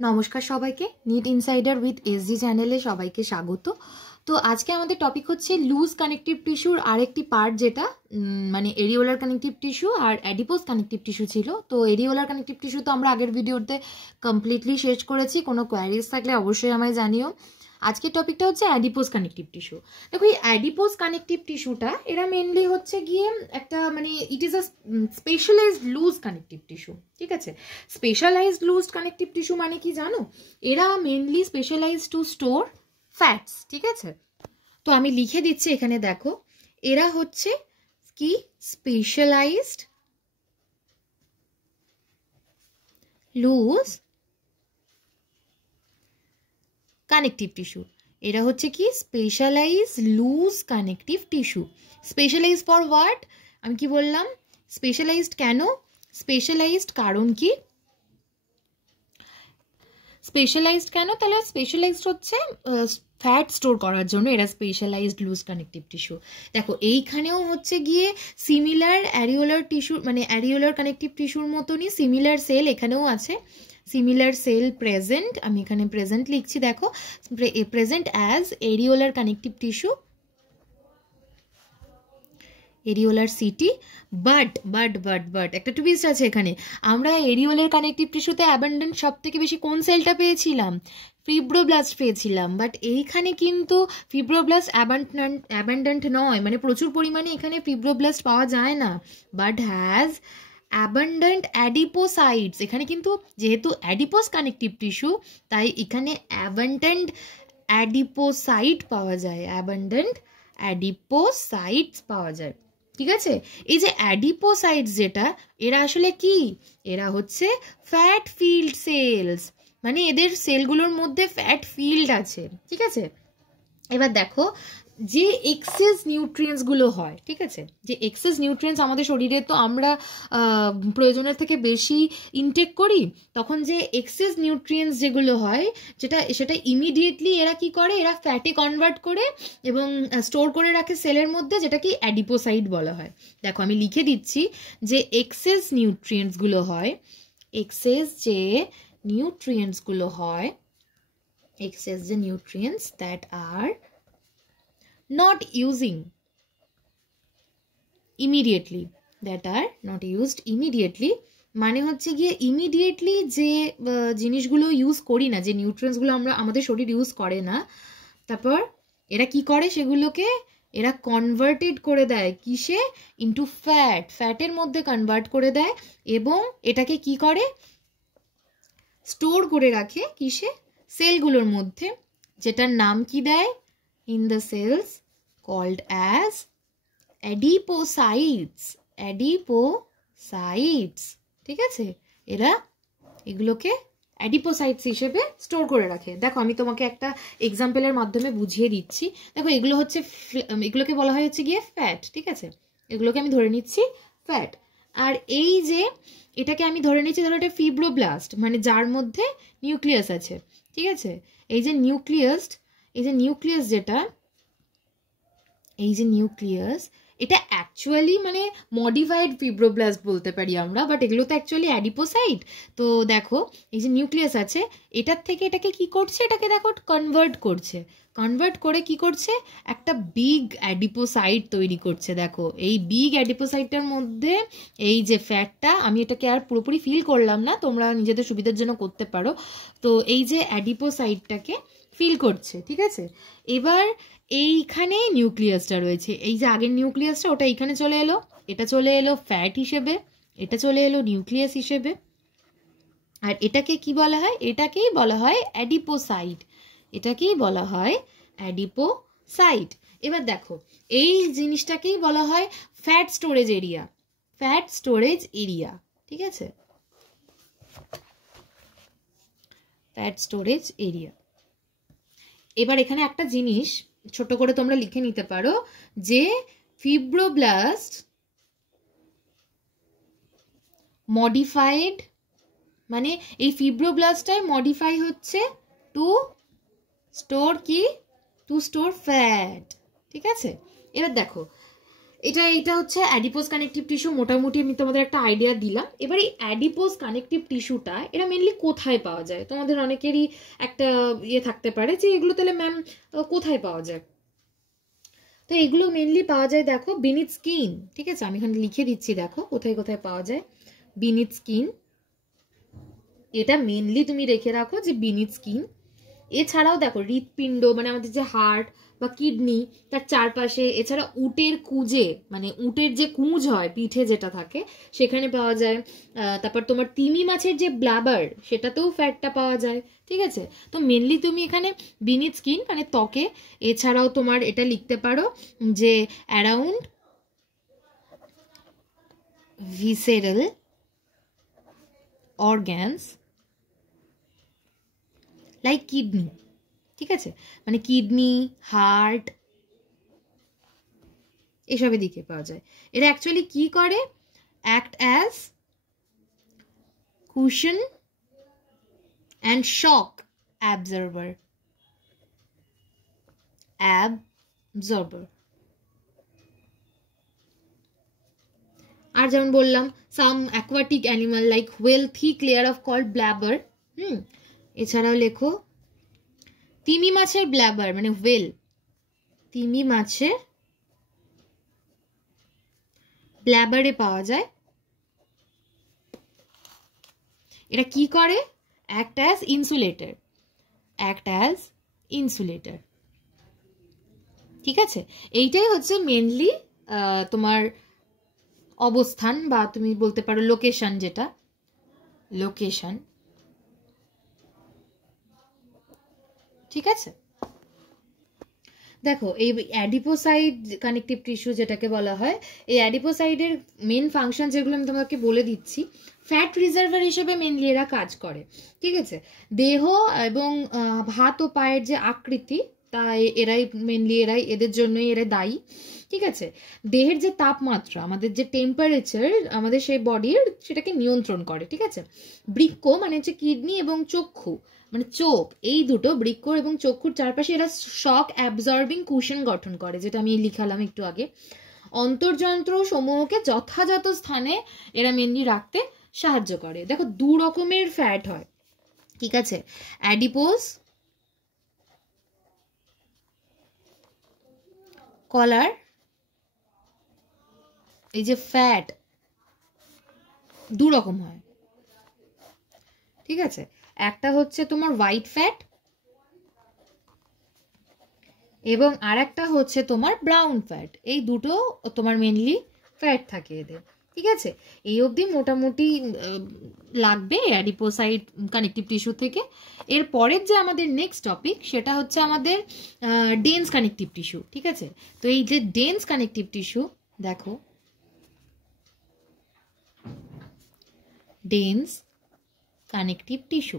নমস্কার সবাইকে, NEET insider with SG চ্যানেলে সবাইকে স্বাগত। তো আজকে আমাদের টপিক হচ্ছে লুজ কানেকটিভ টিস্যুর আরেকটি পার্ট, যেটা মানে এরিওলার কানেকটিভ টিস্যু আর অ্যাডিপোজ কানেকটিভ টিস্যু ছিল। তো এরিওলার কানেকটিভ টিস্যু তো আমরা আগের ভিডিওতে কমপ্লিটলি শেষ করেছি, কোনো কোয়ারিজ থাকলে অবশ্যই আমায় জানিও। আজকের টপিকটা হচ্ছে অ্যাডিপোজ কানেকটিভ টিস্যু। দেখো, এই অ্যাডিপোজ কানেকটিভ টিস্যুটা এরা মেনলি হচ্ছে গিয়ে একটা মানে it is a specialised loose connective tissue. ঠিক আছে, স্পেশালাইজড লুজ কানেকটিভ টিস্যু মানে কি জানো? এরা mainly specialised to store fats. ঠিক আছে, তো আমি লিখে দিচ্ছি এখানে, দেখো এরা হচ্ছে কি স্পেশালাইজড লুজ কানেকটিভ টিস্যু। এরা হচ্ছে কি specialise loose connective tissue. Specialise for what? আমি কি বললাম? স্পেশালাইজড কেন? স্পেশালাইজড কারণ কি? স্পেশালাইজড কেন? তাহলে স্পেশালাইজড হচ্ছে ফ্যাট স্টোর করার জন্য এরা স্পেশালাইজড লুজ কানেকটিভ টিস্যু। দেখো এইখানেও হচ্ছে গিয়ে সিমিলার অ্যারিওলার টিস্যু মানে অ্যারিওলার কানেকটিভ টিস্যুর মতনই সিমিলার সেল এখানেও আছে। সিমিলার সেল প্রেজেন্ট, আমি এখানে প্রেজেন্ট লিখছি, দেখো present as areolar connective tissue, areolar city. But একটা টুইস্ট আছে এখানে। আমরা এরিওলার কানেকটিভ টিস্যুতে অ্যাবান্ডেন্ট সব থেকে বেশি কোন সেলটা পেয়েছিলাম? ফিব্রোব্লাস্ট পেয়েছিলাম। বাট এইখানে কিন্তু ফিব্রোব্লাস্ট অ্যাবান্ডেন্ট নয়, মানে প্রচুর পরিমাণে এখানে ফিব্রোব্লাস্ট পাওয়া যায় না, বাট হ্যাজ অ্যাবান্ডেন্ট অ্যাডিপোসাইটস। এখানে কিন্তু যেহেতু অ্যাডিপোস কানেকটিভ টিস্যু, তাই এখানে অ্যাবান্ডেন্ট অ্যাডিপোসাইট পাওয়া যায়, অ্যাবান্ডেন্ট অ্যাডিপোসাইটস পাওয়া যায়। ঠিক আছে, এই যে অ্যাডিপোসাইটস যেটা, এরা আসলে কি? এরা হচ্ছে ফ্যাট ফিল্ড সেলস, মানে এদের সেলগুলোর মধ্যে ফ্যাট ফিল্ড আছে। ঠিক আছে, এবার দেখো যে এক্সেস নিউট্রিয়েন্টসগুলো হয়, ঠিক আছে, যে এক্সেস নিউট্রিয়েন্টস আমাদের শরীরে তো আমরা প্রয়োজনের থেকে বেশি ইনটেক করি, তখন যে এক্সেস নিউট্রিয়েন্টস যেগুলো হয় সেটা ইমিডিয়েটলি এরা কি করে? এরা ফ্যাটে কনভার্ট করে এবং স্টোর করে রাখে সেলের মধ্যে, যেটা কি অ্যাডিপোসাইট বলা হয়। দেখো আমি লিখে দিচ্ছি, যে এক্সেস নিউট্রিয়েন্টসগুলো হয়, এক্সেস যে নিউট্রিয়েন্টসগুলো হয়, excess the nutrients that are not using immediately, that are not used immediately, মানে হচ্ছে গিয়ে ইমিডিয়েটলি যে জিনিসগুলো ইউজ করি না, যে নিউট্রিয়েন্টসগুলো আমরা আমাদের শরীর ইউজ করে না, তারপর এরা কি করে? সেগুলোকে এরা কনভার্টেড করে দেয় কিসে? ইনটু ফ্যাট, ফ্যাটের মধ্যে কনভার্ট করে দেয়, এবং এটাকে কি করে? স্টোর করে রাখে কিসে? সেলগুলোর মধ্যে, যেটার নাম কি দেয়? In the cells called as adipocytes, adipocytes. ঠিক আছে, এরা এগুলোকে অ্যাডিপোসাইটস হিসেবে স্টোর করে রাখে। দেখো আমি তোমাকে একটা এক্সাম্পলের মাধ্যমে বুঝিয়ে দিচ্ছি। দেখো এগুলো হচ্ছে, এগুলোকে বলা হয় হচ্ছে গিয়ে ফ্যাট। ঠিক আছে, এগুলোকে আমি ধরে নিচ্ছি ফ্যাট। আর এই যে এটাকে আমি ধরে নিচ্ছি, ধরো এটা ফিব্রোব্লাস্ট, মানে যার মধ্যে নিউক্লিয়াস আছে। ঠিক আছে, এই যে নিউক্লিয়াস যেটা, এই যে নিউক্লিয়াস, এটা অ্যাকচুয়ালি মানে মডিফাইড ফিব্রোব্লাস্ট বলতে পারি আমরা, বাট এগুলো তো অ্যাকচুয়ালি অ্যাডিপোসাইট। তো দেখো এই যে নিউক্লিয়াস আছে, এটার থেকে এটাকে কি করছে? এটাকে দেখো কনভার্ট করছে, কনভার্ট করে কি করছে? একটা বিগ অ্যাডিপোসাইট তৈরি করছে। দেখো এই বিগ অ্যাডিপোসাইটটার মধ্যে এই যে ফ্যাটটা, আমি এটাকে আর পুরোপুরি ফিল করলাম না, তোমরা নিজেদের সুবিধার জন্য করতে পারো। তো এই যে অ্যাডিপোসাইটটাকে ফিল করছে। ঠিক আছে, এবার এইখানে নিউক্লিয়াসটা রয়েছে, এই যে আগের নিউক্লিয়াসটা, ওটা এইখানে চলে এলো, এটা চলে এলো ফ্যাট হিসেবে, এটা চলে এলো নিউক্লিয়াস হিসেবে। আর এটাকে কি বলা হয়? এটাকেই বলা হয় অ্যাডিপোসাইট, এটাকেই বলা হয় অ্যাডিপোসাইট। এবার দেখো এই জিনিসটাকেই বলা হয় fat storage area, fat storage area. ঠিক আছে, ফ্যাট স্টোরেজ এরিয়া। এবার এখানে একটা জিনিস ছোট করে তোমরা লিখে নিতে পারো, যে ফিব্রোব্লাস্ট মডিফাইড, মানে এই ফিব্রোব্লাস্টটাই মডিফাই হচ্ছে টু স্টোর কি? Two store fat. ঠিক আছে, এবার দেখো এটা হচ্ছে অ্যাডিপোজ কানেকটিভ টিস্যু। মোটামুটি আমি তোমাদের একটা আইডিয়া দিলাম। এবার এই অ্যাডিপোজ কানেকটিভ টিস্যুটা এরা মেনলি কোথায় পাওয়া যায়? তোমাদের অনেকেরই একটা ইয়ে থাকতে পারে যে এগুলো তাহলে ম্যাম কোথায় পাওয়া যায়? তো এগুলো মেনলি পাওয়া যায় দেখো বিনিথ স্কিন। ঠিক আছে, আমি এখানে লিখে দিচ্ছি, দেখো কোথায় কোথায় পাওয়া যায়। বিনিথ স্কিন, এটা মেনলি তুমি রেখে রাখো যে বিনিথ স্কিন। এছাড়াও দেখো হৃৎপিণ্ড মানে আমাদের যে হার্ট বা কিডনি তার চারপাশে, এছাড়া উটের কুঁজে মানে উটের যে কুঁজ হয় পিঠে যেটা থাকে সেখানে পাওয়া যায়। তারপর তোমার তিমি মাছের যে ব্লাবার সেটাতেও ফ্যাটটা পাওয়া যায়। ঠিক আছে, তো মেনলি তুমি এখানে বিনিথ স্কিন মানে ত্বকে, এছাড়াও তোমার এটা লিখতে পারো যে around visceral organs like kidney. ঠিক আছে, মানে কিডনি, হার্ট এসবের দিকে পাওয়া যায়। এটা অ্যাকচুয়ালি কি করে? Act as cushion and shock absorber. আর যেমন বললাম some aquatic animal like whale thick layer of called blubber. এছাড়াও লেখো তিমি মাছের ব্ল্যাবার মানে হোয়েল, তিমি মাছের ব্ল্যাবারে পাওয়া যায়। এটা কি করে? Act as insulator. ঠিক আছে, এইটাই হচ্ছে মেনলি তোমার অবস্থান বা তুমি বলতে পারো লোকেশন, যেটা লোকেশন। ঠিক আছে, দেখো এই অ্যাডিপোসাইড কানেকটিভ টিস্যু যেটাকে বলা হয়, এই অ্যাডিপোসাইডের মেন ফাংশন যেগুলো আমি তোমাকে বলে দিচ্ছি। ফ্যাট রিজার্ভার হিসেবে মেনলি এরা কাজ করে। ঠিক আছে, দেহ এবং হাত ও পায়ের যে আকৃতি তাই এদের জন্যই এরা দায়ী। ঠিক আছে, দেহের যে তাপমাত্রা, আমাদের যে টেম্পারেচার আমাদের সেই বডির, সেটাকে নিয়ন্ত্রণ করে। ঠিক আছে, বৃক্ক মানে হচ্ছে কিডনি এবং চক্ষু মানে চোখ, এই দুটো বৃক্ক এবং চক্ষুর চারপাশে এরা শক অ্যাবজর্বিং কুশন গঠন করে, যেটা আমি লিখালাম একটু আগে। অন্তর্যন্ত্র সমূহকে যথাযথ স্থানে এরা মেনলি রাখতে সাহায্য করে। দেখো দু রকমের ফ্যাট হয়। ঠিক আছে, অ্যাডিপোজ কলার, এই যে ফ্যাট দু রকম হয়। ঠিক আছে, একটা হচ্ছে তোমার হোয়াইট ফ্যাট এবং আর একটা হচ্ছে তোমার ব্রাউন ফ্যাট। এই দুটো তোমার মেনলি ফ্যাট থাকে এদের। ঠিক আছে, এই অবধি মোটামুটি লাগবে অ্যাডিপোসাইড কানেকটিভ টিস্যু থেকে। এর পরের যে আমাদের নেক্সট টপিক সেটা হচ্ছে আমাদের ডেন্স কানেকটিভ টিস্যু। ঠিক আছে, তো এই যে ডেন্স কানেকটিভ টিস্যু, দেখো ডেন্স কানেকটিভ টিস্যু,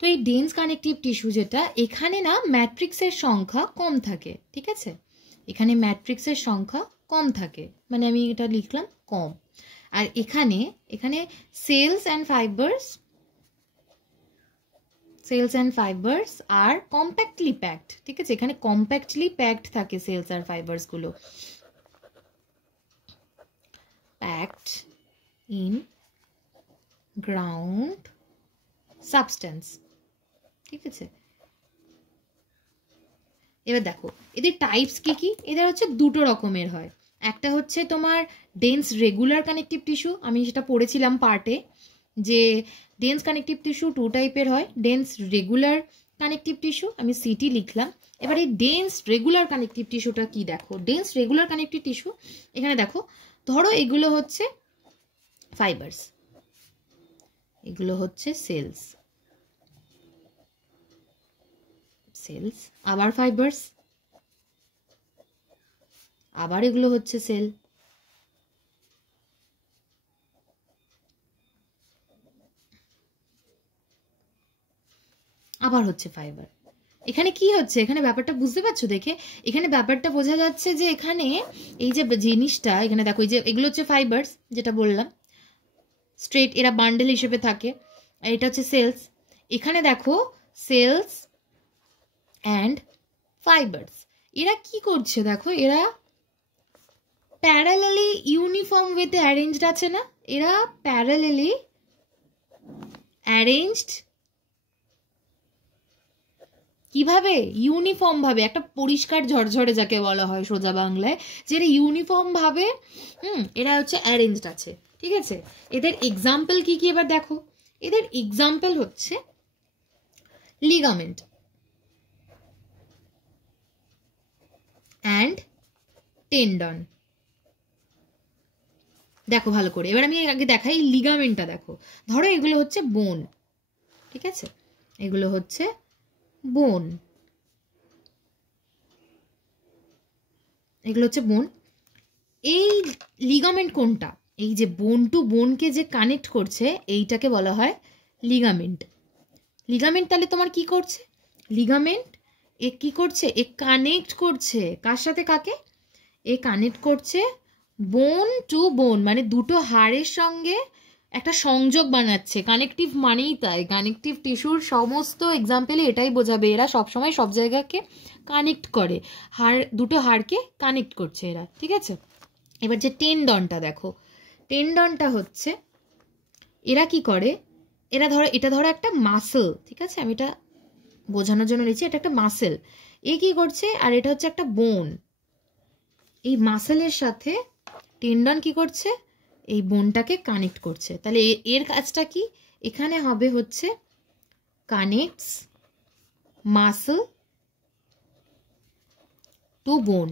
তো এই ডেন্স কানেকটিভ টিস্যু যেটা, এখানে না ম্যাট্রিক্সের সংখ্যা কম থাকে। ঠিক আছে, এখানে ম্যাট্রিক্সের সংখ্যা কম থাকে, মানে আমি এটা লিখলাম কম। আর এখানে cells and fibres are compactly packed. ঠিক আছে, এখানে কম্প্যাক্টলি প্যাকড থাকে সেলস আর ফাইবার্স গুলো, প্যাকড ইন গ্রাউন্ড সাবস্টেন্স। ঠিক আছে, এবার দেখো এদের টাইপস কি কি। এদের হচ্ছে দুটো রকমের হয়। একটা হচ্ছে তোমার ডেন্স রেগুলার কানেকটিভ টিস্যু, আমি সেটা পড়েছিলাম পার্টে যে ডেন্স কানেকটিভ টিস্যু টু টাইপের হয়। ডেন্স রেগুলার কানেকটিভ টিস্যু, আমি সিটি লিখলাম। এবার এই ডেন্স রেগুলার কানেকটিভ টিস্যুটা কি, দেখো ডেন্স রেগুলার কানেকটিভ টিস্যু এখানে দেখো, ধরো এগুলো হচ্ছে ফাইবার্স, এগুলো হচ্ছে সেলস, আবার ফাইবার্স, আবার এগুলো হচ্ছে সেল, আবার হচ্ছে ফাইবার। এখানে কি হচ্ছে, এখানে ব্যাপারটা বুঝতে পারছো? দেখে এখানে ব্যাপারটা বোঝা যাচ্ছে যে এখানে এই যে জিনিসটা এখানে দেখো, এই যে এগুলো হচ্ছে ফাইবার্স যেটা বললাম স্ট্রেট, এরা বান্ডেল হিসেবে থাকে। আর এটা হচ্ছে সেলস। এখানে দেখো সেলস অ্যান্ড ফাইবার্স। এরা কি করছে দেখো, এরা প্যারালালি ইউনিফর্ম ওয়েতে অ্যারেঞ্জড আছে না, এরা প্যারালালি অ্যারেঞ্জড কিভাবে, ইউনিফর্ম ভাবে, একটা পরিষ্কার ঝরঝরে যাকে বলা হয় সোজা বাংলায়, যেটা ইউনিফর্ম ভাবে এরা হচ্ছে অ্যারেঞ্জড আছে, ঠিক আছে। এদের এক্সাম্পল কি কি এবার দেখো, এদের এক্সাম্পল হচ্ছে লিগামেন্ট অ্যান্ড টেন্ডন। দেখো ভালো করে, এবার আমি আগে দেখাই লিগামেন্টটা। দেখো ধরো এগুলো হচ্ছে বোন, ঠিক আছে, এগুলো হচ্ছে বোন, এগুলো হচ্ছে বোন। এই লিগামেন্ট কোনটা, এই যে বোন টু বোনকে যে কানেক্ট করছে এইটাকে বলা হয় লিগামেন্ট। লিগামেন্ট তাহলে তোমার কি করছে, লিগামেন্ট এ কি করছে, এ কানেক্ট করছে কার সাথে কাকে, এ কানেক্ট করছে বোন টু বোন, মানে দুটো হাড়ের সঙ্গে একটা সংযোগ বানাচ্ছে। কানেকটিভ মানেই তাই, কানেকটিভ টিস্যুর সমস্ত এক্সাম্পলে এটাই বোঝাবে, এরা সবসময় সব জায়গাকে কানেক্ট করে, হাড় দুটো হাড়কে কানেক্ট করছে এরা, ঠিক আছে। এবার যে টেন্ডনটা দেখো, টেন্ডনটা হচ্ছে এরা কি করে, এরা ধরো এটা ধরো একটা মাসেল, ঠিক আছে, আমি এটা বোঝানোর জন্য নিচ্ছি, এটা একটা মাসেল, এ কি করছে, আর এটা হচ্ছে একটা বোন, এই মাসেলের সাথে টেন্ডন কি করছে, এই বোনটাকে কানেক্ট করছে। তাহলে এর কাজটা কি, এখানে হবে হচ্ছে কানেক্টস মাসেল টু বোন,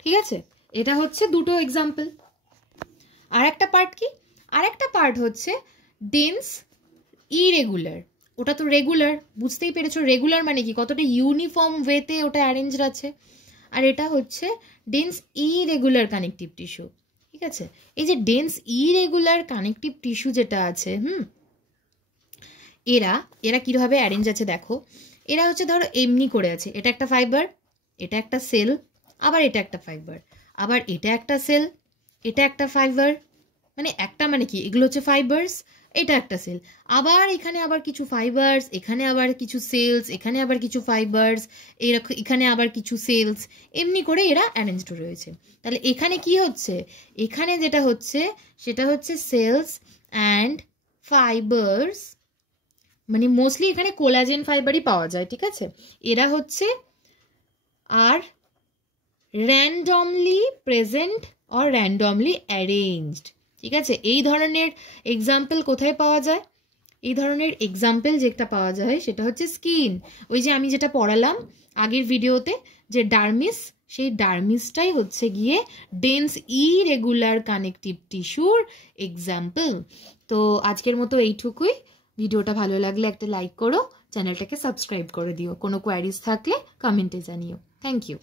ঠিক আছে। এটা হচ্ছে দুটো এক্সাম্পল। আর একটা পার্ট কি, আর একটা পার্ট হচ্ছে ডেন্স ইরেগুলার। ওটা তো রেগুলার, বুঝতেই পেরেছো রেগুলার মানে কি, কতটা ইউনিফর্ম ওয়েতে ওটা অ্যারেঞ্জড আছে। আর এটা হচ্ছে ডেন্স ইরেগুলার কানেকটিভ টিস্যু, ঠিক আছে। এই যে ডেন্স ইরেগুলার কানেকটিভ টিস্যু যেটা আছে, এরা এরা কিভাবে অ্যারেঞ্জ আছে দেখো, এরা হচ্ছে ধরো এমনি করে আছে, এটা একটা ফাইবার, এটা একটা সেল, আবার এটা একটা ফাইবার, আবার এটা একটা সেল, এটা একটা ফাইবার, মানে একটা মানে কি, এগুলো হচ্ছে ফাইবার্স, এটা একটা সেল, আবার এখানে আবার কিছু ফাইবার্স, এখানে আবার কিছু সেলস, এখানে আবার কিছু ফাইবার্স, এরকম এখানে আবার কিছু সেলস, এমনি করে এরা অ্যারেঞ্জড রয়েছে। তাহলে এখানে কি হচ্ছে, এখানে যেটা হচ্ছে সেটা হচ্ছে সেলস অ্যান্ড ফাইবার্স, মানে মোস্টলি এখানে কোলাজেন ফাইবারই পাওয়া যায়, ঠিক আছে। এরা হচ্ছে are randomly present or randomly arranged, ঠিক আছে। এই ধরনের এক্সাম্পল কোথায় পাওয়া যায়, এই ধরনের এক্সাম্পল যেটা পাওয়া যায় সেটা হচ্ছে স্কিন, ওই যে আমি যেটা পড়ালাম আগের ভিডিওতে যে ডার্মিস, সেই ডার্মিসটাই হচ্ছে গিয়ে ডেন্স ইরেগুলার কানেকটিভ টিস্যুর এক্সাম্পল। তো আজকের মতো এইটুকুই, ভিডিওটা ভালো লাগলে একটা লাইক করো, চ্যানেলটাকে সাবস্ক্রাইব করে দিও, কোনো কোয়ারিজ থাকলে কমেন্টে জানিও। Thank you.